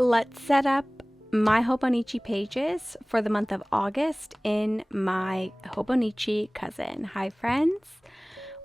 let's set up my Hobonichi pages for the month of August in my Hobonichi Cousin. Hi friends,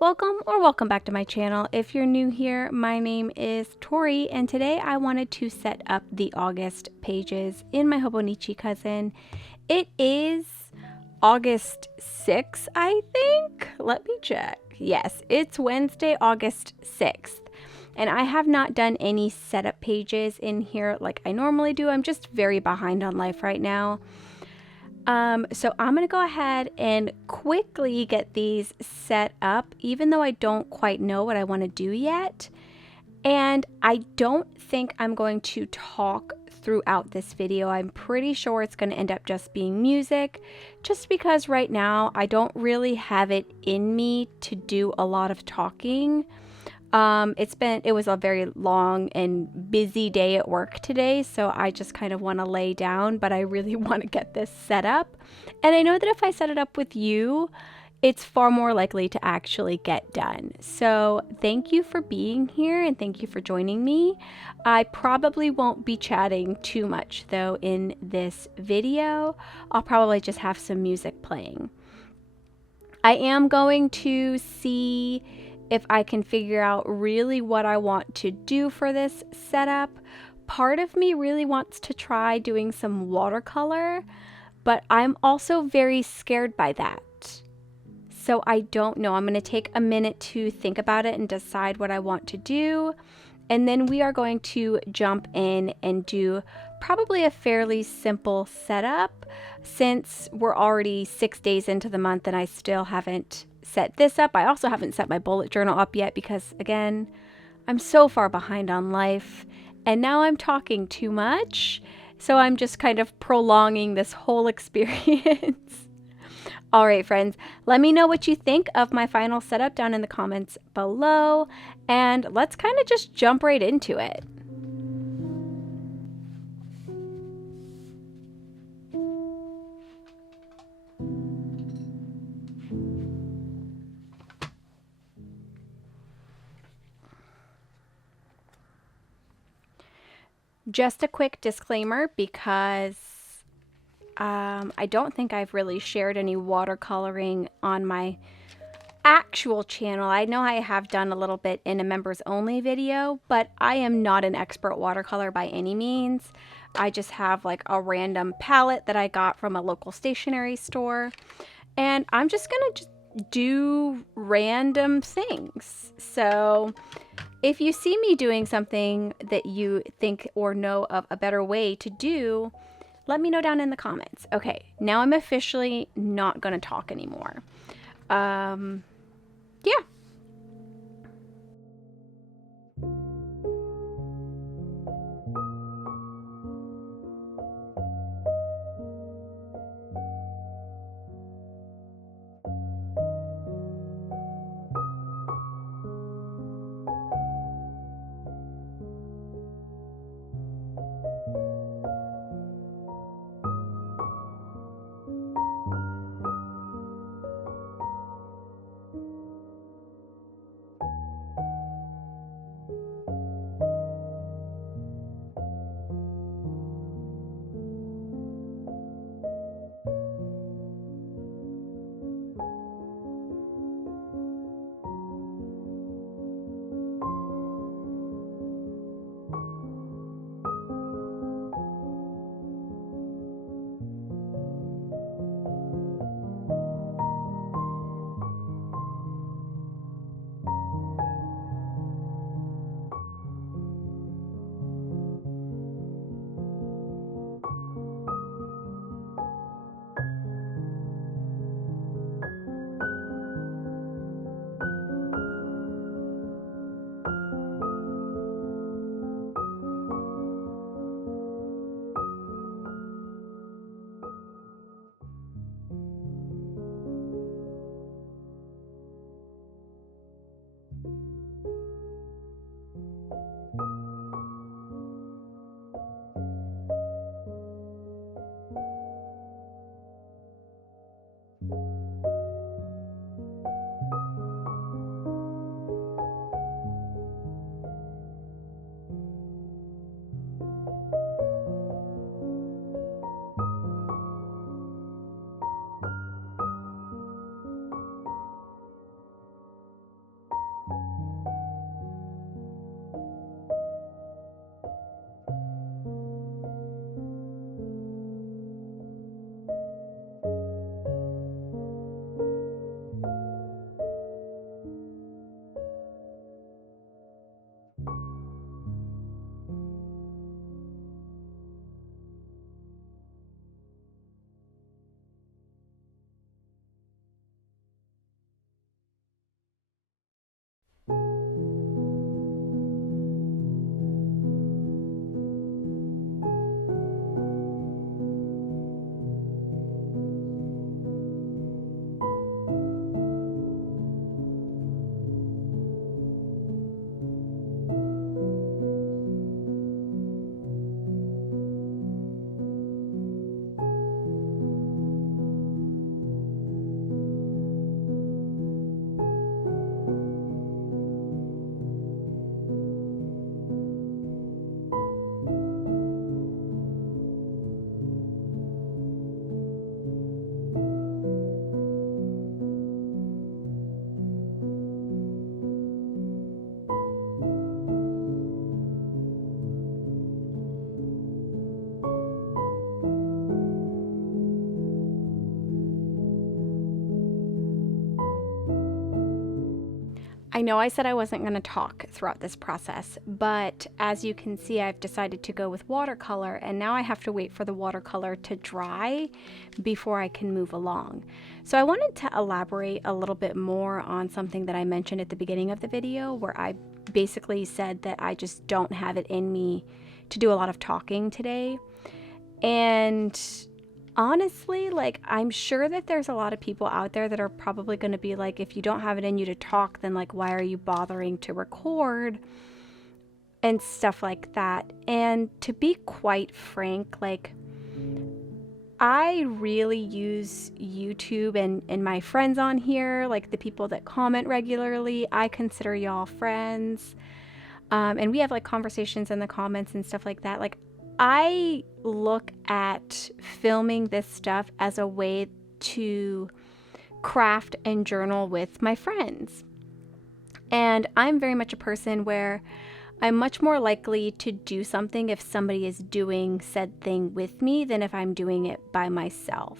welcome back to my channel. If you're new here, my name is Tori, and today I wanted to set up the August pages in my Hobonichi Cousin. It is August 6th, I think. Let me check. Yes, it's Wednesday, August 6th. And I have not done any setup pages in here like I normally do. I'm just very behind on life right now. So I'm going to go ahead and quickly get these set up, even though I don't quite know what I want to do yet. And I don't think I'm going to talk throughout this video. I'm pretty sure it's going to end up just being music, just because right now I don't really have it in me to do a lot of talking. It was a very long and busy day at work today, so I just kind of want to lay down, but I really want to get this set up. And I know that if I set it up with you, it's far more likely to actually get done. So thank you for being here and thank you for joining me. I probably won't be chatting too much though in this video. I'll probably just have some music playing. I am going to see if I can figure out really what I want to do for this setup. Part of me really wants to try doing some watercolor, but I'm also very scared by that. So I don't know. I'm going to take a minute to think about it and decide what I want to do. And then we are going to jump in and do probably a fairly simple setup, since we're already 6 days into the month and I still haven't set this up. I also haven't set my bullet journal up yet because, again, I'm so far behind on life and now I'm talking too much. So I'm just kind of prolonging this whole experience. All right, friends, let me know what you think of my final setup down in the comments below, and let's kind of just jump right into it. Just a quick disclaimer, because I don't think I've really shared any watercoloring on my actual channel. I know I have done a little bit in a members only video, but I am not an expert watercolor by any means. I just have like a random palette that I got from a local stationery store, and I'm just gonna just do random things. So if you see me doing something that you think or know of a better way to do, let me know down in the comments. Okay, now I'm officially not gonna talk anymore. Yeah. I know I said I wasn't going to talk throughout this process, but as you can see, I've decided to go with watercolor, and now I have to wait for the watercolor to dry before I can move along. So I wanted to elaborate a little bit more on something that I mentioned at the beginning of the video, where I basically said that I just don't have it in me to do a lot of talking today. And honestly, like, I'm sure that there's a lot of people out there that are probably going to be like, if you don't have it in you to talk, then like, why are you bothering to record and stuff like that? And to be quite frank, like, I really use YouTube and my friends on here, like the people that comment regularly, I consider y'all friends. And we have like conversations in the comments and stuff like that. Like, I look at filming this stuff as a way to craft and journal with my friends. And I'm very much a person where I'm much more likely to do something if somebody is doing said thing with me than if I'm doing it by myself.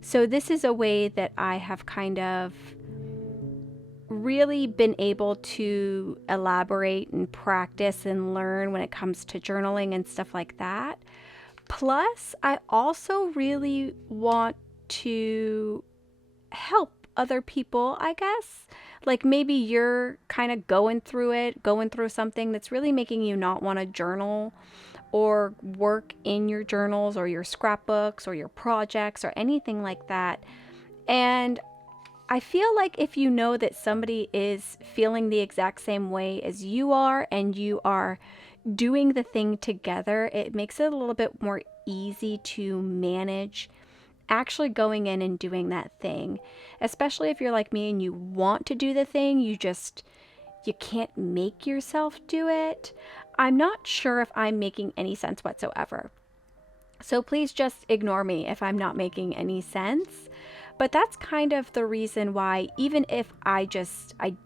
So this is a way that I have kind of really been able to elaborate and practice and learn when it comes to journaling and stuff like that. Plus, I also really want to help other people, I guess. Like, maybe you're kind of going through something that's really making you not want to journal or work in your journals or your scrapbooks or your projects or anything like that. And I feel like if you know that somebody is feeling the exact same way as you are and you are doing the thing together, it makes it a little bit more easy to manage actually going in and doing that thing. Especially if you're like me and you want to do the thing, you can't make yourself do it. I'm not sure if I'm making any sense whatsoever. So please just ignore me if I'm not making any sense. But that's kind of the reason why, even if I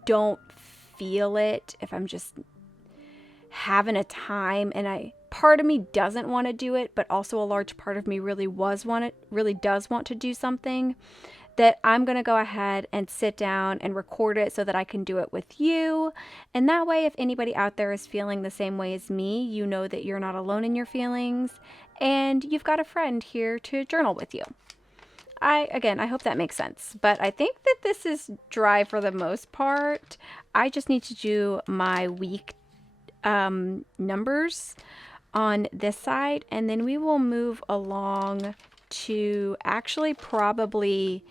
don't feel it, if I'm just having a time and part of me doesn't want to do it, but also a large part of me really does want to do something, that I'm going to go ahead and sit down and record it so that I can do it with you. And that way, if anybody out there is feeling the same way as me, you know that you're not alone in your feelings and you've got a friend here to journal with you. I hope that makes sense, but I think that this is dry for the most part. I just need to do my week numbers on this side, and then we will move along to actually probably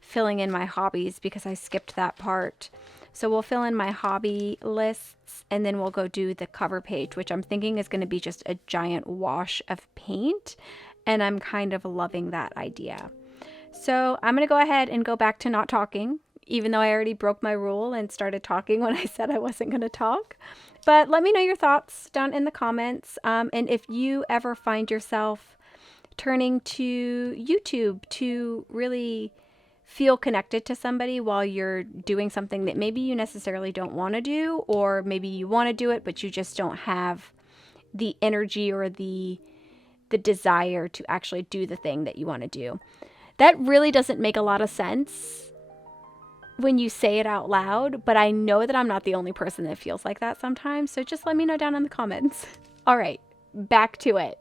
filling in my hobbies because I skipped that part. So we'll fill in my hobby lists, and then we'll go do the cover page, which I'm thinking is going to be just a giant wash of paint, and I'm kind of loving that idea. So I'm going to go ahead and go back to not talking, even though I already broke my rule and started talking when I said I wasn't going to talk. But let me know your thoughts down in the comments. And if you ever find yourself turning to YouTube to really feel connected to somebody while you're doing something that maybe you necessarily don't want to do, or maybe you want to do it, but you just don't have the energy or the desire to actually do the thing that you want to do. That really doesn't make a lot of sense when you say it out loud, but I know that I'm not the only person that feels like that sometimes. So just let me know down in the comments. All right, back to it.